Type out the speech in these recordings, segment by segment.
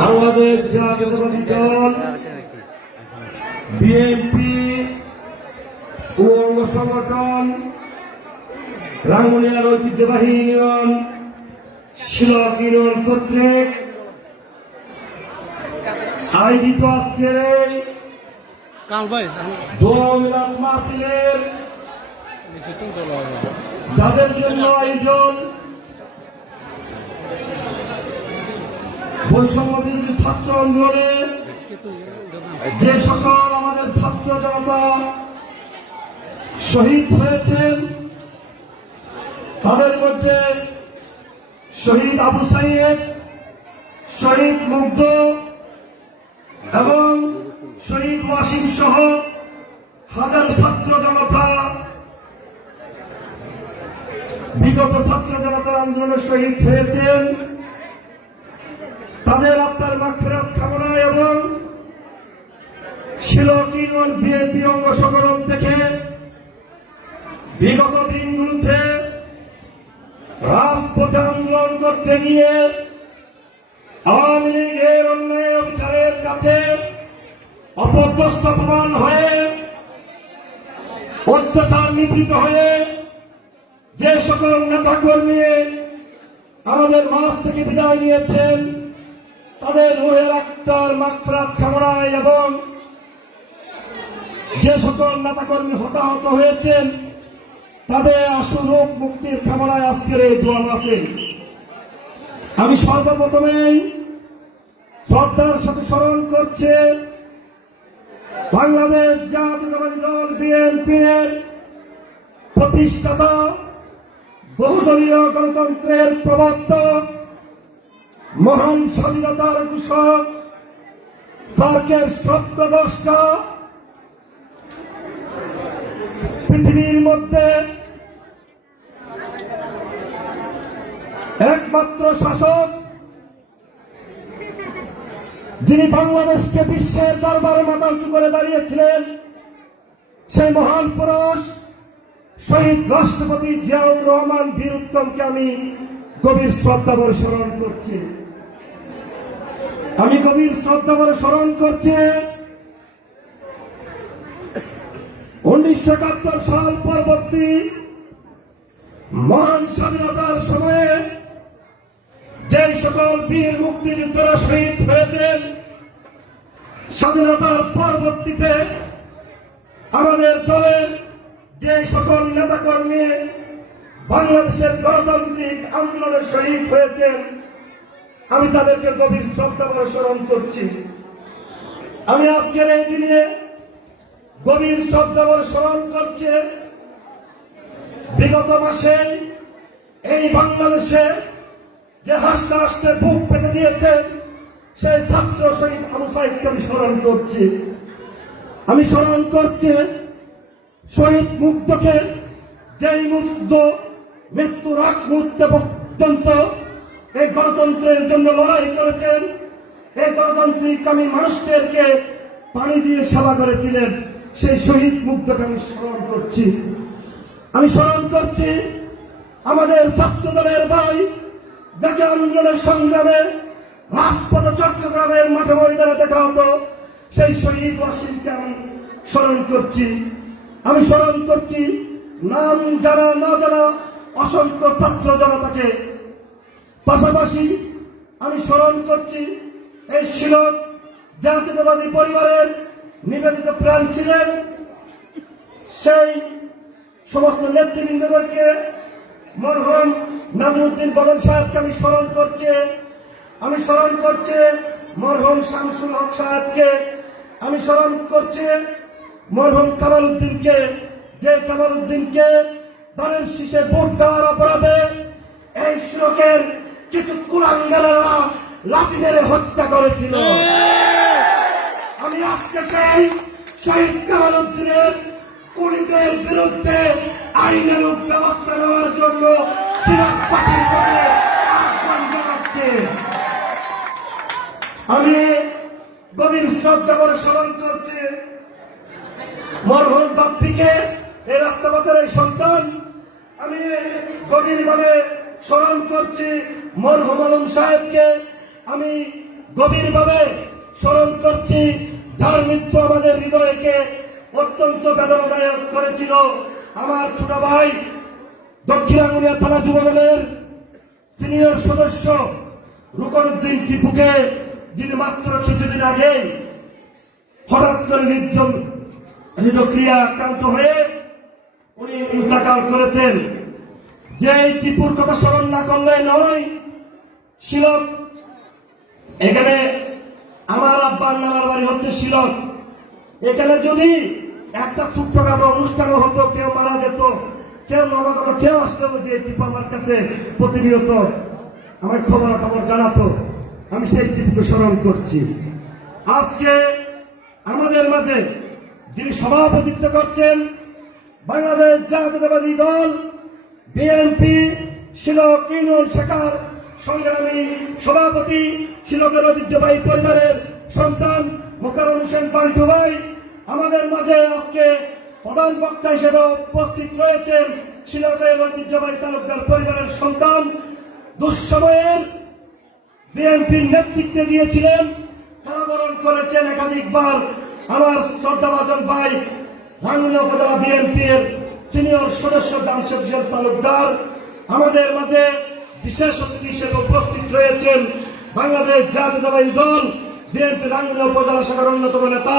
বাংলাদেশ জাতীয়তাবাদী দল বিএনপি ও অঙ্গ সংগঠন রাঙ্গুনিয়ার ঐতিহ্যবাহী ইউনিয়ন শিলক ইউনিয়ন কর্তৃক আয়োজিত আজকের এই দোয়া মিলাদ মাহফিলের যাদের জন্য আয়োজন বৈষম্য বিরোধী ছাত্র আন্দোলনে যে সকল আমাদের ছাত্র জনতা শহীদ হয়েছেন তাদের মধ্যে শহীদ আবু সাইদ, শহীদ মুগ্ধ এবং শহীদ ওয়াসিম সহ হাজার ছাত্র জনতা বিগত ছাত্র জনতার আন্দোলনে শহীদ হয়েছেন। তাদের আত্মার মাগফিরাত কামনা এবং শিলক ইউনিয়ন বিএনপি অঙ্গ সংগঠন থেকে বিগত দিনগুলোতে রাজপথে আন্দোলন করতে গিয়ে আওয়ামী লীগের অন্যায় অবিচারের কাছে অপদস্থ অপমান হয়ে অত্যাচার নিপীড়িত হয়ে যে সকল নেতা কর্মী আমাদের মাঝ থেকে বিদায় নিয়েছেন তাদের রুহের আত্মার মাগফিরাত কামনায় এবং যে সকল নেতাকর্মী হতাহত হয়েছেন তাদের আশু রোগ মুক্তির কামনায় আজকের এই দোয়া মাহফিল। আমি সর্বপ্রথমেই শ্রদ্ধার সাথে স্মরণ করছে বাংলাদেশ জাতীয়তাবাদী দল বিএনপির প্রতিষ্ঠাতা, বহুদলীয় গণতন্ত্রের প্রবর্তক, মহান স্বাধীনতার ঘোষক, সার্কের স্বপ্নদ্রষ্টা, পৃথিবীর মধ্যে একমাত্র শাসক যিনি বাংলাদেশকে বিশ্বের দরবারে মাথা উঁচু করে দাঁড়িয়েছিলেন সেই মহান পুরুষ শহীদ রাষ্ট্রপতি জিয়াউর রহমান বীর উত্তমকে আমি গভীর শ্রদ্ধাভরে স্মরণ করছি। আমি গভীর শ্রদ্ধাভরে স্মরণ করছি 1971 সাল পরবর্তী মহান স্বাধীনতার সময়ে যে সকল বীর মুক্তিযোদ্ধারা শহীদ হয়েছেন, স্বাধীনতার পরবর্তীতে আমাদের দলের যে সকল নেতাকর্মী বাংলাদেশের গণতান্ত্রিক আন্দোলনে শহীদ হয়েছেন আমি তাদেরকে গভীর শ্রদ্ধাভরে স্মরণ করছি। আমি আজকের এই দিনে গভীর শ্রদ্ধাভরে স্মরণ করছে বিগত মাসে এই বাংলাদেশে যে হাসতে হাসতে বুক পেতে দিয়েছেন সেই ছাত্র শহীদ আবু সাইদকে আমি স্মরণ করছি। আমি স্মরণ করছি শহীদ মুগ্ধকে, যেই মুগ্ধ মৃত্যুর আগ মুহূর্তে পর্যন্ত এই গণতন্ত্রের জন্য লড়াই করেছেন, এই গণতান্ত্রিককামী মানুষদেরকে পানি দিয়ে সেবা করেছিলেন, সেই শহীদ মুগ্ধকে আমি স্মরণ করছি। আমি স্মরণ করছি আমাদের ছাত্র দলের ভাই যাকে আন্দোলনের সংগ্রামে রাজপথে চট্টগ্রামের মাঠে ময়দানে দেখা হতো সেই শহীদ ওয়াসিমকে আমি স্মরণ করছি। আমি স্মরণ করছি নাম জানা না জানা অসংখ্য ছাত্র জনতাকে। পাশাপাশি আমি স্মরণ করছি এই শিলক জাতীয়তাবাদী পরিবারের নিবেদিত প্রাণ ছিলেন সেই সমস্ত নেতৃবৃন্দদেরকে, মরহুম নাজমুদ্দিন বদন সাহেবকে আমি স্মরণ করছি। আমি স্মরণ করছি মরহুম শামসুল হক সাহেবকে। আমি স্মরণ করছি মরহুম কামাল উদ্দিনকে, যে কামাল উদ্দিনকে দানের শীষে ভোট দেওয়ার অপরাধে এই শিলকের কিছু কুলাঙ্গারেরা লাঠি মেরে হত্যা করেছিল। আমি আজকে সেই শহীদ কামাল উদ্দিনের খুনিদের বিরুদ্ধে আইনানুগ ব্যবস্থা নেওয়ার জন্য শিলকবাসীর কাছে আহ্বান জানাচ্ছি। আমি গভীর শ্রদ্ধাভরে স্মরণ করছি মরহুম বাপ্পিকে, এই রাস্তাপথের এই সন্তান। আমি গভীরভাবে স্মরণ করছি মরহুম আলম সাহেবকে। আমি গভীরভাবে স্মরণ করছি, যার মৃত্যু আমাদের হৃদয়কে অত্যন্ত বেদনাদায়ক করেছিল। আমার ছোট ভাই দক্ষিণ আঙ্গুলিয়া থানা যুবদলের সিনিয়র সদস্য রুকনউদ্দিন টিপুকে, যিনি মাত্র কিছুদিন আগে হঠাৎ করে হৃদক্রিয়া আক্রান্ত হয়ে উনি ইন্তেকাল করেছেন। যে টিপুর কথা স্মরণ না করলে নয়। শিলং, এখানে আমার আব্বার নানার বাড়ি হচ্ছে শিলং। এখানে যদি একটা ছোট্টখাটো অনুষ্ঠান হতো, কেউ মারা যেত, কেউ নবাগত কেউ আসতো, যে টিপু আমার কাছে প্রতিনিয়ত আমার খবর জানাতো। আমি সেই টিপুকে স্মরণ করছি। আজকে আমাদের মাঝে যিনি সভাপতিত্ব করছেন বাংলাদেশ জাতীয়তাবাদী দল বিএনপি শিলং ইউনিয়ন শাখার সংগ্রামী সভাপতি, শিলংয়ের ঐতিহ্যবাহী পরিবারের সন্তান মোকাররম হোসেন পান্টু ভাই আমাদের মাঝে আজকে প্রধান বক্তা হিসেবে উপস্থিত রয়েছেন। শিলংয়ের ঐতিহ্যবাহী তালুকদার পরিবারের সন্তান, দুঃসময়ের বিএনপির নেতৃত্বে দিয়েছিলেন, কারাবরণ করেছেন একাধিকবার আমার শ্রদ্ধাভাজন ভাই রাঙ্গুনিয়া উপজেলা বিএনপির সিনিয়র সদস্য জামশেদ হোসেন তালুকদার আমাদের মাঝে বিশেষ অতিথি হিসেবে উপস্থিত রয়েছেন। বাংলাদেশ জাতীয়তাবাদী দল বিএনপি রাঙ্গুনিয়া উপজেলা শাখার অন্যতম নেতা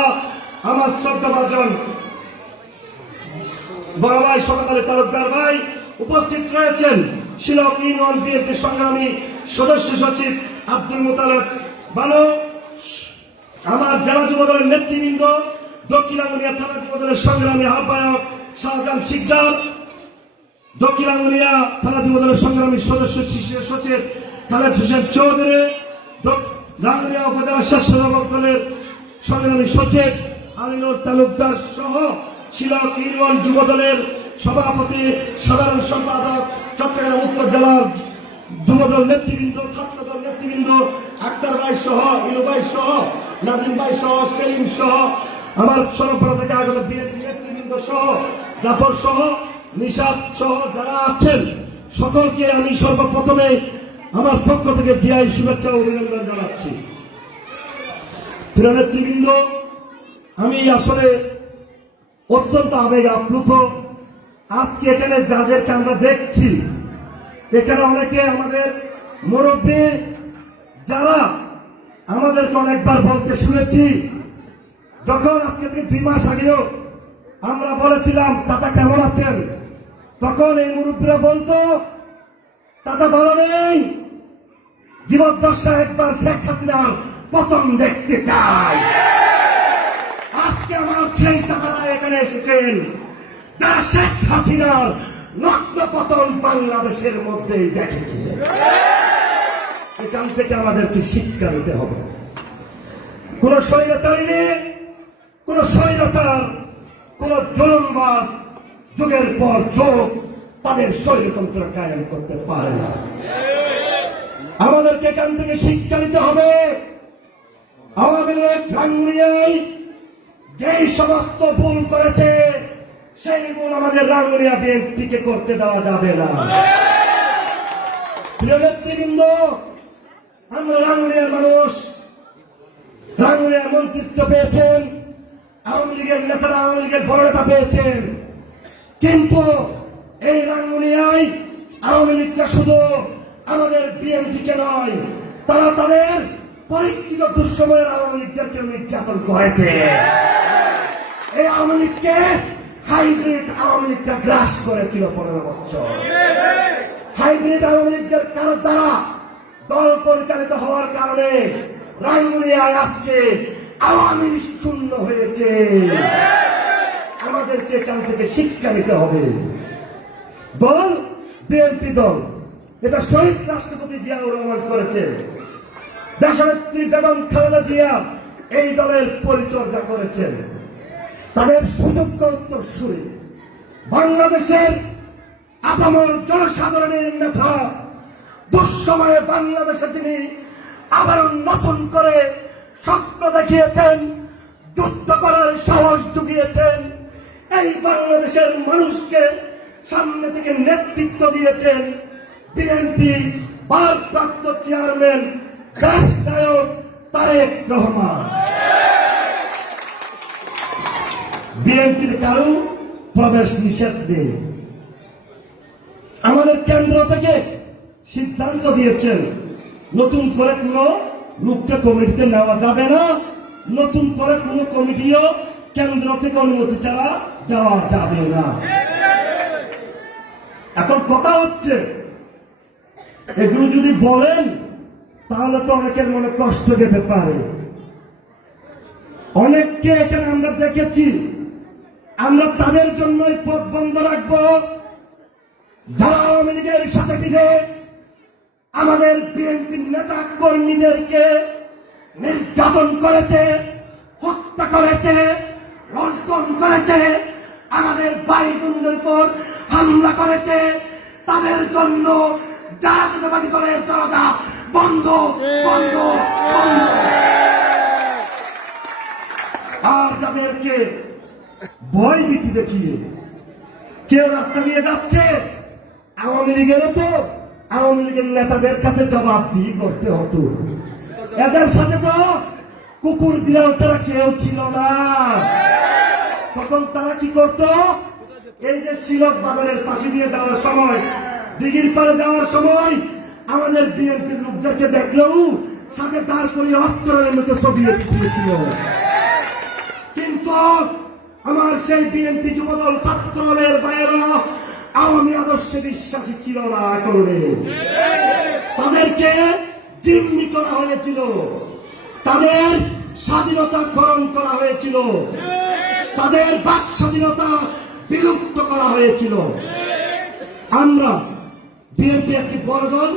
আমার শ্রদ্ধাভাজন বড় ভাই শওকত আলী তালুকদার ভাই উপস্থিত রয়েছেন। শিলং ইউনিয়ন বিএনপি সংগ্রামী সদস্য সচিব আব্দুল মুতালেব বানো, আমার জেলা যুবদলের নেতৃবৃন্দ, দক্ষিণ আঙ্গুলিয়া থানা যুবদলের সংগ্রামী আহ্বায়ক শাহজাহান শিকদার, দক্ষিণ আঙ্গুলিয়া থানা যুবদলের সংগ্রামী সদস্য সচিব খালেদ হোসেন চৌধুরী, রাঙ্গুনিয়া উপজেলা স্বেচ্ছাসেবক দলের সংগ্রামী সচিব আমিনুল তালুকদার সহ শিলং ইউনিয়ন যুবদলের সভাপতি, সাধারণ সম্পাদক, চট্টগ্রাম উত্তর জেলার যুবদল নেতৃবৃন্দ, ছাত্রদল নেতৃবৃন্দ, আক্তার ভাই সহ, ইলু ভাই সহ, নাজিম ভাই সহ, সেলিম সহ, আমার সরবরাহ থেকে আগত বিএনপি নেতৃবৃন্দ সহ, জাফর সহ, নিশাদ সহ যারা আছেন সকলকে আমি সর্বপ্রথমে আমার পক্ষ থেকে জিআই শুভেচ্ছা ও অভিনন্দন জানাচ্ছি। প্রিয় নেতৃবৃন্দ, আমি আসলে অত্যন্ত আবেগ আপ্লুত। আজকে এখানে যাদেরকে আমরা দেখছি, এখানে অনেকে আমাদের মুরব্বী, যারা আমাদেরকে অনেকবার বলতে শুনেছি, যখন আজকে থেকে 2 মাস আগেও আমরা বলেছিলাম দাদা কেমন আছেন, তখন এই মুরব্বীরা বলতো দাদা ভালো নেই, জীবদ্দশা একবার শেখ হাসিনার পতন দেখতে চাই। আজকে আমার সেই দাদারা এখানে এসেছেন, যারা শেখ হাসিনার নগ্ন পতন বাংলাদেশের মধ্যেই দেখেছে। এখান থেকে আমাদেরকে শিক্ষা নিতে হবে। কোন স্বৈরাচারী নেই, কোন স্বৈরাচার, কোন জুলুমবাজ যুগের পর যুগ তাদের স্বৈরতন্ত্র কায়েম করতে পারে না। আমাদেরকে এখান থেকে শিক্ষা নিতে হবে। আওয়ামী লীগ রাঙ্গুনিয়ায় যেই সমস্ত ভুল করেছে, সেই ভুল আমাদের রাঙ্গুনিয়া বিএনপিকে করতে দেওয়া যাবে না। প্রিয় নেতৃবৃন্দ, আমরা রাঙ্গুনিয়ার মানুষ, রাঙ্গুনিয়ার মন্ত্রিত্ব পেয়েছেন, আওয়ামী লীগের নেতারা আওয়ামী লীগের বড় নেতা পেয়েছেন, কিন্তু এই রাঙ্গুনিয়ায় আওয়ামী লীগটা শুধু আমাদের বিএনপিকে নয়, তারা তাদের পরীক্ষিত দুঃসময়ের আওয়ামী লীগদেরকে নির্যাতন করেছে। এই আওয়ামী লীগকে হাইব্রিড আওয়ামী লীগটা গ্রাস করেছিল 15 বছর। হাইব্রিড আওয়ামী লীগের দ্বারা দল পরিচালিত হওয়ার কারণে রাঙ্গুনিয়ায় আজকে আওয়ামী লীগ শূন্য হয়েছে। আমাদেরকে এখান থেকে শিক্ষা নিতে হবে। দল বিএনপি দল, এটা শহীদ রাষ্ট্রপতি জিয়াউর রহমান করেছে, দেশনেত্রী বেগম খালেদা জিয়া এই দলের পরিচর্যা করেছেন। তাদের সুযোগ্য উত্তরসূরি বাংলাদেশের আপামর জনসাধারণের নেতা, দুঃসময়ে বাংলাদেশে তিনি আবার নতুন করে স্বপ্ন দেখিয়েছেন, যুদ্ধ করার সাহস জুগিয়েছেন, এই বাংলাদেশের মানুষকে সামনে থেকে নেতৃত্ব দিয়েছেন। বিএনপি ভারপ্রাপ্ত চেয়ারম্যান দেশ নায়ক তারেক রহমান। বিএনপির কারো প্রবেশ নিষেধ নেই। আমাদের কেন্দ্র থেকে সিদ্ধান্ত দিয়েছেন নতুন করে কোনো লোককে কমিটিতে নেওয়া যাবে না, নতুন করে কোনো কমিটিও কেন্দ্র থেকে অনুমতি ছাড়া দেওয়া যাবে না। এখন কথা হচ্ছে এগুলো যদি বলেন তাহলে তো অনেকের মনে কষ্ট পেতে পারে। অনেককে এখানে আমরা দেখেছি, আমরা তাদের জন্যই পথ বন্ধ রাখবো যারা আওয়ামী লীগের সাথে মিলে আমাদের বিএনপির নেতা কর্মীদেরকে নির্যাতন করেছে, হত্যা করেছে, লঞ্চন করেছে, আমাদের ভাই বোনদের উপর হামলা করেছে। তাদের জন্য জাতীয়তাবাদী দলের জনতা বন্ধ বন্ধ বন্ধ। আর যাদেরকে ভয় ভীতি দেখিয়ে কেউ রাস্তা দিয়ে যাচ্ছে, আওয়ামী লীগেরও তো আওয়ামী লীগের নেতাদের কাছে জবাবদিহি করতে হতো। এদের সাথে তো কুকুর বিড়াল ছাড়া কেউ ছিল না। তখন তারা কি করত? এই যে শিলক বাজারের পাশে দিয়ে যাওয়ার সময়, দিঘির পাড়ে যাওয়ার সময় আমাদের বিএনপির লোকদেরকে দেখলেও সাথে দাঁড় করিয়ে অস্ত্রের মতো ছবি দিয়েছিল। কিন্তু আমার সেই বিএনপি যুবদল ছাত্রদলের বাইরে আওয়ামী আদর্শে বিশ্বাসী ছিল না। করলে তাদেরকে জিম্মি করা হয়েছিল, তাদের স্বাধীনতা খরণ করা হয়েছিল, তাদের বাক স্বাধীনতা বিলুপ্ত করা হয়েছিল। আমরা বিএনপি একটি বড় দল,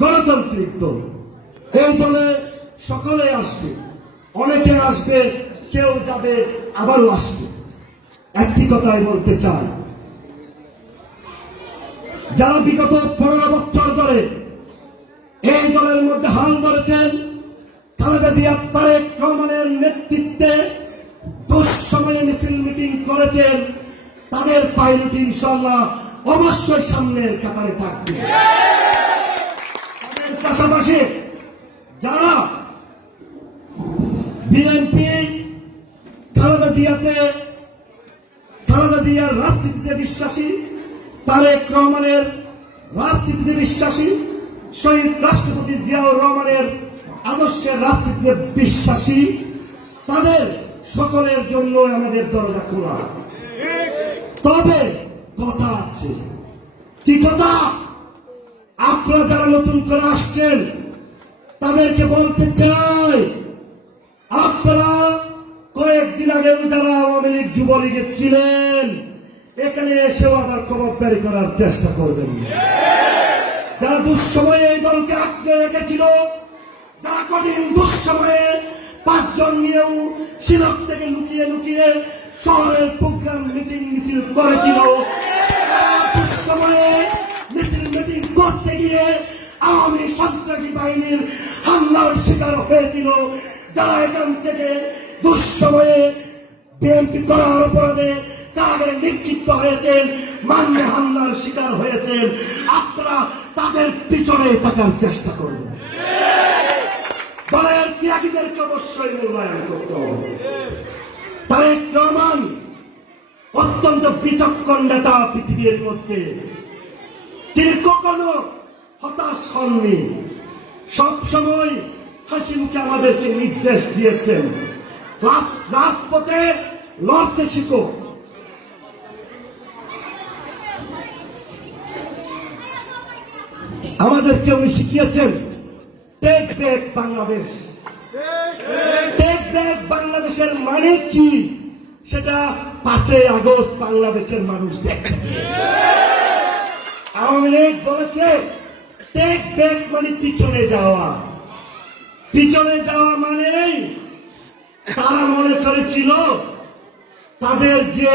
গণতান্ত্রিক দল। এই দলে সকলে আসবে, অনেকে আসবে, কেউ যাবে, আবারও আসবে। একটি কথাই বলতে চাই, যারা বিগত 15 বছর ধরে এই দলের মধ্যে হাল ধরেছেন, খালেদা জিয়া তারেক রহমানের নেতৃত্বে দুঃসময়ে মিছিল মিটিং করেছেন, তাদের পাইলট ইনশাআল্লাহ অবশ্যই সামনের কাতারে থাকবে। তাদের পাশাপাশি যারা বিএনপি খালেদা জিয়ার রাজনীতিতে বিশ্বাসী, তারেক রহমানের রাজনীতিতে বিশ্বাসী, শহীদ রাষ্ট্রপতি জিয়াউর রহমানের আদর্শের রাজনীতিতে বিশ্বাসী, তাদের সকলের জন্য আমাদের দরজা খোলা। তবে কথা আছে, কি কথা? আপনারা যারা নতুন করে আসছেন তাদেরকে বলতে চাই, আপনারা কয়েকদিন আগেও যারা আওয়ামী লীগ যুবলীগে ছিলেন, এখানে এসেও আবার খবরদারি করার চেষ্টা করবেন না। যারা দুঃসময়ে এই দলকে আটকে রেখেছিল, যারা কঠিন দুঃসময়ে 5 জন নিয়েও শিলক থেকে লুকিয়ে লুকিয়ে শহরের প্রোগ্রাম মিটিং মিছিল করেছিল, দুঃসময়ে মিছিল মিটিং করতে গিয়ে আওয়ামী সন্ত্রাসী বাহিনীর হামলার শিকার হয়েছিল, যারা এখান থেকে দুঃসময়ে বিএনপি করার অপরাধে কারাগারে নিক্ষিপ্ত হয়েছেন, মান্যে হামলার শিকার হয়েছেন, আপনারা তাদের পিছনে থাকার চেষ্টা করবেন। দলের ত্যাগীদেরকে অবশ্যই মূল্যায়ন করতে হবে। তারেক রহমান অত্যন্ত বিচক্ষণ নেতা পৃথিবীর মধ্যে। তিনি কখনো হতাশ হননি, সবসময় হাসি মুখে আমাদেরকে নির্দেশ দিয়েছেন, রাজপথে লড়তে শিখো। আমাদেরকে উনি শিখিয়েছেন take back Bangladesh. Take back বাংলাদেশের মানে কি সেটা 5 আগস্ট বাংলাদেশের মানুষ দেখতে পেয়েছে। আওয়ামী লীগ বলেছে টেক ব্যাক মানে পিছনে যাওয়া। পিছনে যাওয়া মানে তারা মনে করেছিল তাদের যে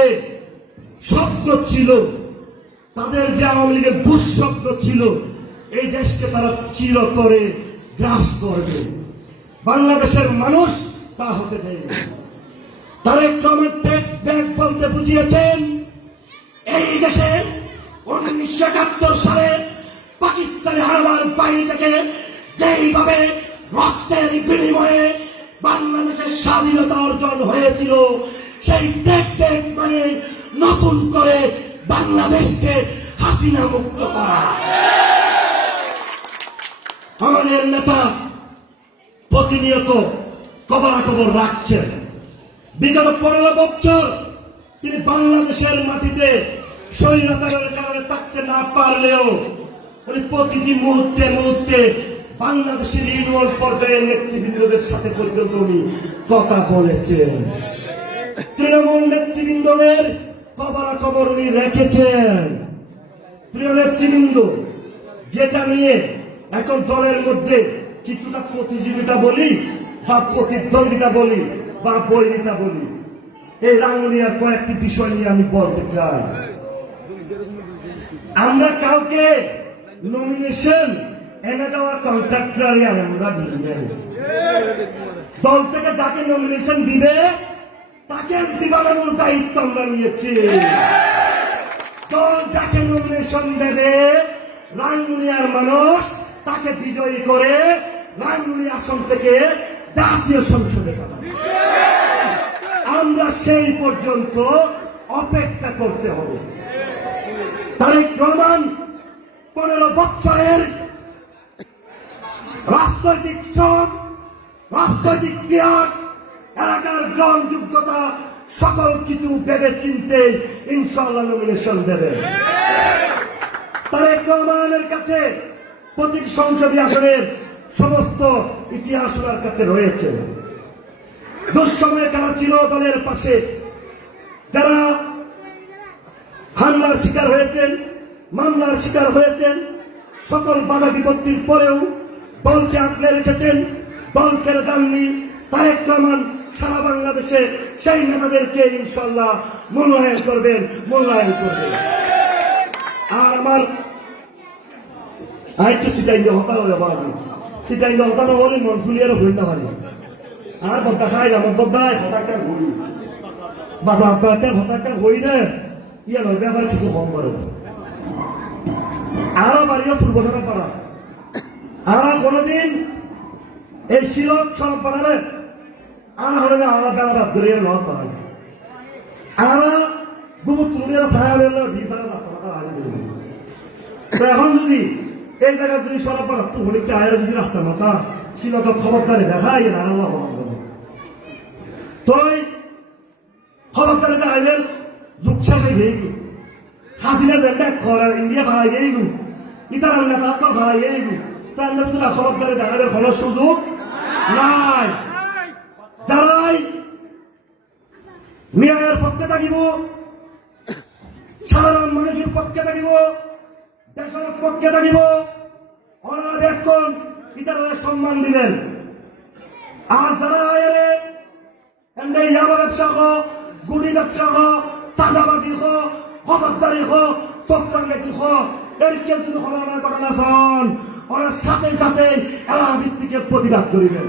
স্বপ্ন ছিল, তাদের যে আওয়ামী লীগের দুঃস্বপ্ন ছিল, এই দেশকে তারা চিরতরে গ্রাস করবে। বাংলাদেশের মানুষ তা হতে দেয় না। তারেক রহমান টেক ব্যাক বলতে বুঝিয়েছেন এই দেশে 1971 সালে পাকিস্তানি হানাদার বাহিনী থেকে যেইভাবে রক্তের বিনিময়ে স্বাধীনতা অর্জন হয়েছিল, সেই টেক মানে নতুন করে বাংলাদেশকে হাসিনা মুক্ত করা। আমাদের নেতা প্রতিনিয়ত খবরাখবর রাখছেন। বিগত 15 বছর তিনি বাংলাদেশের মাটিতে স্বৈরাচারের কারণে থাকতে না পারলেও উনি প্রতিটি মুহূর্তে মুহূর্তে বাংলাদেশের ইউনিয়ন পর্যায়ের নেতৃবৃন্দদের সাথে পর্যন্ত উনি কথা বলেছেন। তৃণমূল নেতৃবৃন্দদের খবরাখবর উনি রেখেছেন। প্রিয় নেতৃবৃন্দ, যেটা নিয়ে এখন দলের মধ্যে কিছুটা প্রতিযোগিতা বলি বা প্রতিদ্বন্দ্বিতা বলি বা বৈরিতা বলি, এই রাঙ্গুনিয়ার কয়েকটি বিষয় নিয়ে আমি বলতে চাই। আমরা কাউকে নমিনেশন এনে দেওয়ার কন্ট্রাক্টর আমরা দিবেন। দল থেকে যাকে নমিনেশন দিবে তাকে এমপি বানানোর দায়িত্ব আমরা নিয়েছি। দল যাকে নমিনেশন দেবে রাঙ্গুনিয়ার মানুষ তাকে বিজয়ী করে রাঙ্গুনিয়া আসন থেকে জাতীয় সংসদে পাঠাবে। আমরা সেই পর্যন্ত অপেক্ষা করতে হবে। তারেক রহমান 15 বছরের রাজনৈতিক শ্রম, রাজনৈতিক ত্যাগ, এলাকার গ্রহণযোগ্যতা সকল কিছু ভেবে চিনতে ইনশাআল্লাহ নমিনেশন দেবে। তারেক রহমানের কাছে প্রতিটি সংসদীয় আসনের সমস্ত ইতিহাস ওনার কাছে রয়েছে। দুঃসময়ে কারা ছিল দলের পাশে, যারা হামলার শিকার হয়েছেন, মামলার শিকার হয়েছেন, সকল বাধা বিপত্তির পরেও দলকে আগলে রেখেছেন, দল ছেড়ে যাননি। তারেক রহমান সারা বাংলাদেশে সেই নেতাদেরকে ইনশাল্লাহ মূল্যায়ন করবেন। আর আমার আরেকটু সিটাইলে হতা হয়ে বাজি, সিটাইলে হতা না হলে মন খুলিয়ে হই না পারি। আর বদ্দা খাই আমার বদ্দায় হতাকা হই বাজার হতাকা হই না ইয়ে নয় আবার কিছু কম করে আরো বাড়িও দুর্ঘটনা পাড়া। আমরা কোনদিন এই শিলক সড়ক পাড়ারে আর হলে আলাদা বেড়াবাদ করে লস হয়। আমরা গুমুত ছায়া বেরোলে ভিতরে রাস্তা আগে দেব। এখন যদি এই জায়গায় যদি সড়ক পাড়া তো হলিকে আয়ের যদি রাস্তা মাথা শিলক খবরদারি দেখাই না তই খবরদারিতে আইলেন যুগসা গিয়ে হাসিনা দেখ খরা ইন্ডিয়া ভাড়াই গিয়ে ইতার নেতা তো ভাড়াই গিয়ে তার লোকরা খবরদারি দেখানোর কোনো সুযোগ নাই। যারাই ন্যায়ের পক্ষে থাকিব, সাধারণ মানুষের পক্ষে থাকিব, দেশের পক্ষে থাকিব, ওনারা দেখুন ইতারা সম্মান দিবেন। আর যারা এলে ইয়াবা ব্যবসা হোক, গুড়ি ব্যবসা হোক, চাঁদাবাজি হোক, খবরদারি হোক, চক্রাঙ্গি হোক, এর কেউ যদি খবর ঘটনা শোন ওনার সাথে সাথে এলাকা ভিত্তিকে প্রতিবাদ করিবেন।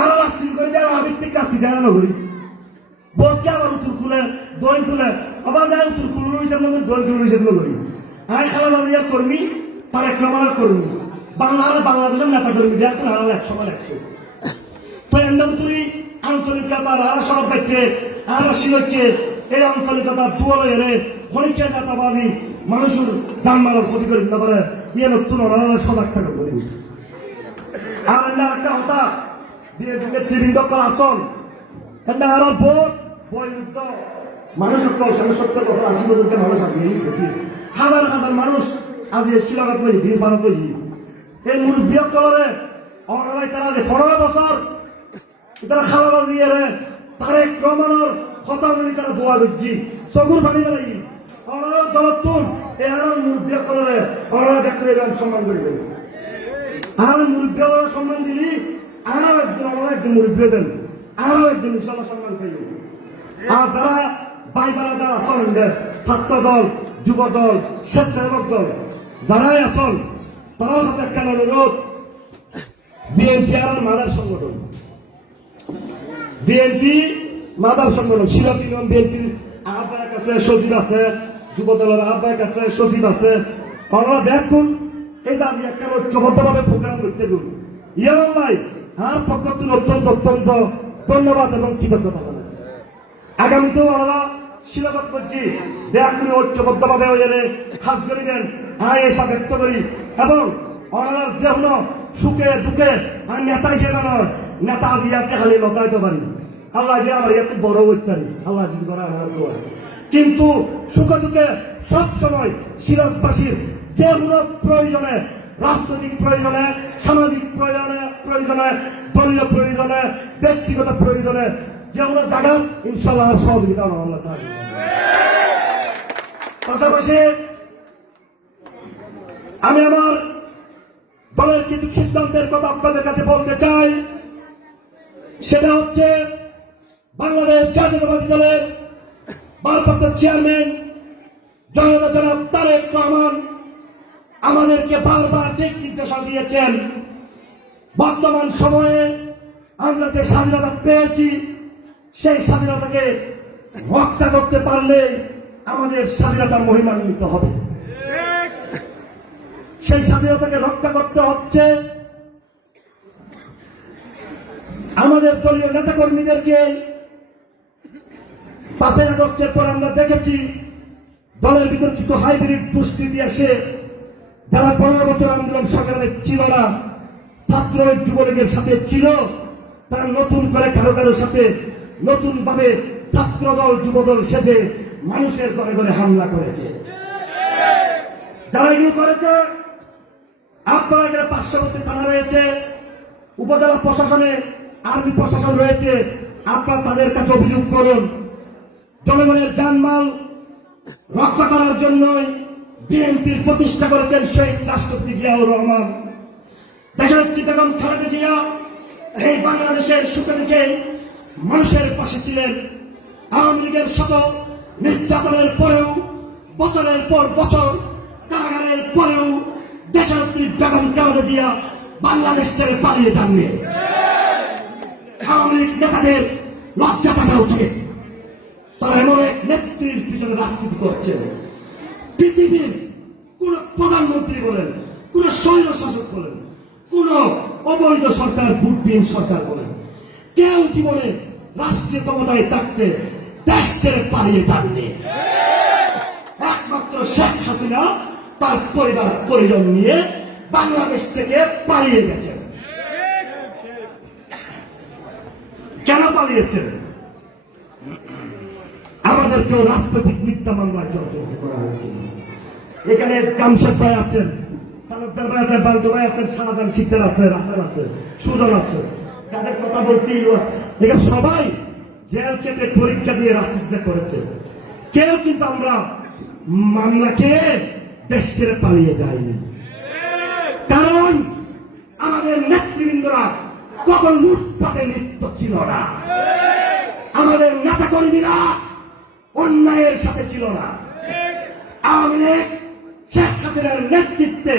আরো রাস্তি করে এলাকা ভিত্তিক রাস্তি দেখানো করি বলতে আবার উত্তর খুলে দই খুলে আবার যায় উত্তর খুলে হিসাব দই খুলে হিসাব করি। আয় খালা দাদিয়ার কর্মী, তারেক রহমানের কর্মী, বাংলাদেশের নেতা কর্মী দেখুন আরো 100 তো এন্ডামতুরি আঞ্চলিকতা আর সড়ক ব্যক্তি আর শিলকে এই আঞ্চলিকতা দুয়ারে এনে খনিকে জাতাবাদী মানুষের জানমালের ক্ষতি করে দিতে পারে ইয়ে নতুন অনারা সজাগ থাকা করি। আর একটা হতা নেতৃবৃন্দ আসন একটা আরো ভোট বৈরুদ্ধ মানুষের সামনে 70 বছর 80 বছর মানুষ আছে হাজার হাজার মানুষ আজ শিলকাত তৈরি ভিড় ভাড়া তৈরি এই মুরব্বী কলরে অনারাই তারা যে 15 বছর তারা খাওয়া দিয়ে তারেক রহমানের কথা বলি তারা দোয়া করছি চকুর পানি দাঁড়াই অনারা দলতুন এই আর মুরব্বী কলরে অনারা দেখলে সম্মান করবেন। আর মুরব্বী সম্মান দিলি আরো একদিন অনারা একদিন মুরব্বী দেন, আরো একদিন ইনশাল্লাহ সম্মান পাইব। আর যারা বাইবারা যারা আসন ছাত্র দল, যুব দল, স্বেচ্ছাসেবক দল যারাই আসন তারাও কাছে একটা অনুরোধ, বিএনপি আর মাদার সংগঠন, বিএনপি মাদার সংগঠন শিলক ইউনিয়ন বিএনপির আহ্বায়ক আছে, সচিব আছে, যুব দলের আহ্বায়ক আছে, সচিব আছে, ওনারা দেখুন এই যে আমি একটা ঐক্যবদ্ধভাবে প্রোগ্রাম করতে দিন ইয়ে ভাই আর পক্ষ থেকে অত্যন্ত অত্যন্ত ধন্যবাদ এবং কৃতজ্ঞতা জানাই। আগামীতেও ওনারা শিলাবাদ করছি ব্যাগ করে ঐক্যবদ্ধভাবে ওই কাজ করিবেন এই আশা ব্যক্ত করি। এবং ওনারা যে হলো সুখে দুঃখে আর নেতা হিসেবে নয়, নেতা আজি আছে খালি লতাইতে পারি আল্লাহ যে আমার এত বড় ইত্যাদি আল্লাহ যদি করা আমার দোয়া। কিন্তু সুখে দুঃখে সবসময় সিরাজবাসীর যে কোনো প্রয়োজনে, রাজনৈতিক প্রয়োজনে, সামাজিক প্রয়োজনে, দলীয় প্রয়োজনে, ব্যক্তিগত প্রয়োজনে যে কোনো জায়গা ইনশাল্লাহ সহযোগিতা আল্লাহ থাকবে। পাশাপাশি আমি আমার দলের কিছু সিদ্ধান্তের কথা আপনাদের কাছে বলতে চাই। সেটা হচ্ছে বাংলাদেশ জাতীয়তাবাদী দলের ভারপ্রাপ্ত চেয়ারম্যান জনতা জনাব তারেক রহমান আমাদেরকে বারবার দিক নির্দেশনা দিয়েছেন। বর্তমান সময়ে আমরা যে স্বাধীনতা পেয়েছি সেই স্বাধীনতাকে রক্ষা করতে পারলে আমাদের স্বাধীনতার মহিমান্বিত হবে। সেই স্বাধীনতাকে রক্ষা করতে হচ্ছে আমাদের দলীয় নেতাকর্মীদেরকে। 5ই আগস্টের পর আমরা দেখেছি দলের ভিতর কিছু হাইব্রিড দুষ্কৃতী এসে যারা 15 বছর আন্দোলন সংগ্রামে ছিল না, ছাত্র যুবলীগের সাথে ছিল, তারা নতুন করে কারো কারোর সাথে নতুন ভাবে ছাত্র দল যুবদল সেজে মানুষের ঘরে ঘরে হামলা করেছে। যারা এগুলো করেছে আপনারা এখানে পার্শ্ববর্তী থানা রয়েছে, উপজেলা প্রশাসনে আর্মি প্রশাসন রয়েছে, আপনারা তাদের কাছে অভিযোগ করুন। জনগণের জানমাল রক্ষা করার জন্যই বিএনপির প্রতিষ্ঠা করেছেন শহীদ রাষ্ট্রপতি জিয়াউর রহমান। দেখা যাচ্ছে বেগম খালেদা জিয়া এই বাংলাদেশের সুখে দুঃখে মানুষের পাশে ছিলেন। আওয়ামী লীগের শত নির্যাতনের পরেও, বছরের পর বছর কারাগারের পরেও দেশনেত্রী বেগম খালেদা জিয়া বাংলাদেশ থেকে পালিয়ে যাননি। আওয়ামী লীগ নেতাদের লজ্জা থাকা উচিত। তারা এমন এক নেত্রীর পিছনে রাজনীতি করছে। পৃথিবীর কোন প্রধানমন্ত্রী বলেন, কোন স্বৈর শাসক বলেন, কোন অবৈধ সরকার, ভোটবিহীন সরকার বলেন, কেউ জীবনে রাষ্ট্রীয় ক্ষমতায় থাকতে দেশ ছেড়ে পালিয়ে যাননি। একমাত্র শেখ হাসিনা তার পরিবার পরিজন নিয়ে বাংলাদেশ থেকে পালিয়ে গেছেন। কেন পালিয়েছেন? আমাদেরকেও রাজনৈতিক মিথ্যা মামলায় জড়িত করা হয়েছে। এখানে জামশেদ ভাই আছেন, তালুকদার ভাই আছেন, বাল্টু ভাই আছেন, শাহজাহান শিকদার আছে, রাসেল আছে, সুজন আছে, যাদের কথা বলছি এখানে সবাই জেল কেটে পরীক্ষা দিয়ে রাজনীতিটা করেছে। কেউ কিন্তু আমরা মামলা খেয়ে দেশ ছেড়ে পালিয়ে যায়নি। কারণ আমাদের নেতৃবৃন্দরা কখন লুটপাটে লিপ্ত ছিল না, আমাদের নেতা কর্মীরা অন্যায়ের সাথে ছিল না। আওয়ামী লীগ শেখ হাসিনার নেতৃত্বে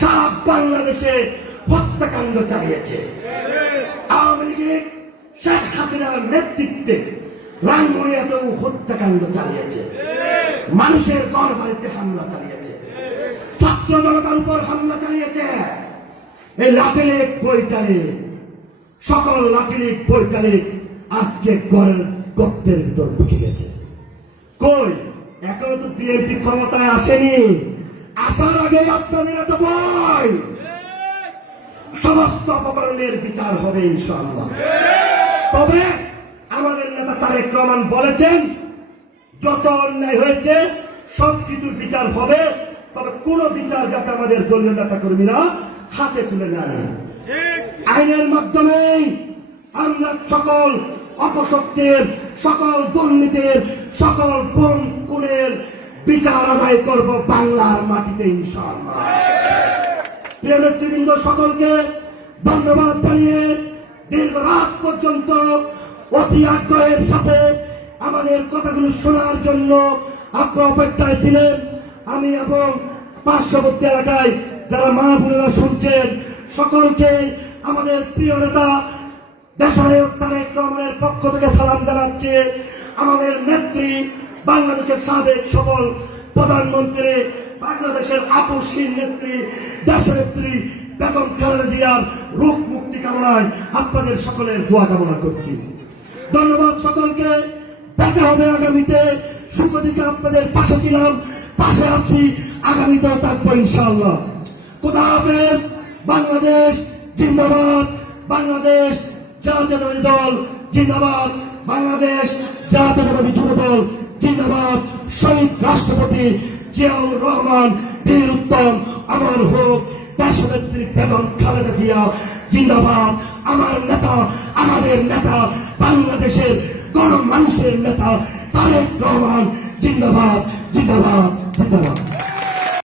সারা বাংলাদেশে হত্যাকাণ্ড চালিয়েছে। আওয়ামী লীগ শেখ হাসিনার নেতৃত্বে রাঙ্গুনিয়াতেও হত্যাকাণ্ড চালিয়েছে, মানুষের ঘর বাড়িতে হামলা চালিয়েছে, ছাত্র জনতার উপর হামলা চালিয়েছে। এই লাঠিলীগ বৈজ্ঞানিক, সকল লাঠিলীগ বৈজ্ঞানিক আজকে ঘরের গর্তের ভিতর ঢুকে গেছে। কই এখনো তো বিএনপি ক্ষমতায় আসেনি। আসার আগে আপনাদের এত ভয়। সমস্ত অপকর্মের বিচার হবে ইনশাআল্লাহ। তবে আমাদের নেতা তারেক রহমান বলেছেন যত অন্যায় হয়েছে সবকিছুর বিচার হবে, তবে কোন বিচার যাতে আমাদের দলীয় নেতা কর্মীরা হাতে তুলে নেয়। আইনের মাধ্যমেই আমরা সকল অপশক্তির, সকল দুর্নীতির, সকল খুনের বিচার আদায় করব বাংলার মাটিতে ইনশাআল্লাহ। প্রিয় নেতৃবৃন্দ, সকলকে ধন্যবাদ জানিয়ে দীর্ঘ রাত পর্যন্ত অতি আগ্রহের সাথে আমাদের কথাগুলো শোনার জন্য আপনারা অপেক্ষায় ছিলেন। আমি এবং পার্শ্ববর্তী এলাকায় যারা মা বোনেরা শুনছেন সকলকে আমাদের প্রিয় নেতা দেশনায়ক তারেক রহমানের পক্ষ থেকে সালাম জানাচ্ছে। আমাদের নেত্রী, বাংলাদেশের সাবেক সফল প্রধানমন্ত্রী, বাংলাদেশের আপসহীন নেত্রী, দেশনেত্রী বেগম খালেদা জিয়ার রোগ মুক্তি কামনায় আপনাদের সকলের দোয়া কামনা করছি। ধন্যবাদ সকলকে। দেখা হবে আগামীতে। সুখদিকে আপনাদের পাশে ছিলাম, পাশে আছি, আগামীতেও থাকবো ইনশাআল্লাহ। খোদা হাফেজ। বাংলাদেশ জিন্দাবাদ। বাংলাদেশ জাতীয়তাবাদী দল জিন্দাবাদ। বাংলাদেশ জাতীয়তাবাদী যুব দল জিন্দাবাদ। শহীদ রাষ্ট্রপতি জিয়াউর রহমান বীর উত্তম অমর হোক। দেশনেত্রী বেগম খালেদা জিয়া জিন্দাবাদ। আমার নেতা, আমাদের নেতা, বাংলাদেশের গণমানুষের নেতা তারেক রহমান জিন্দাবাদ, জিন্দাবাদ, জিন্দাবাদ।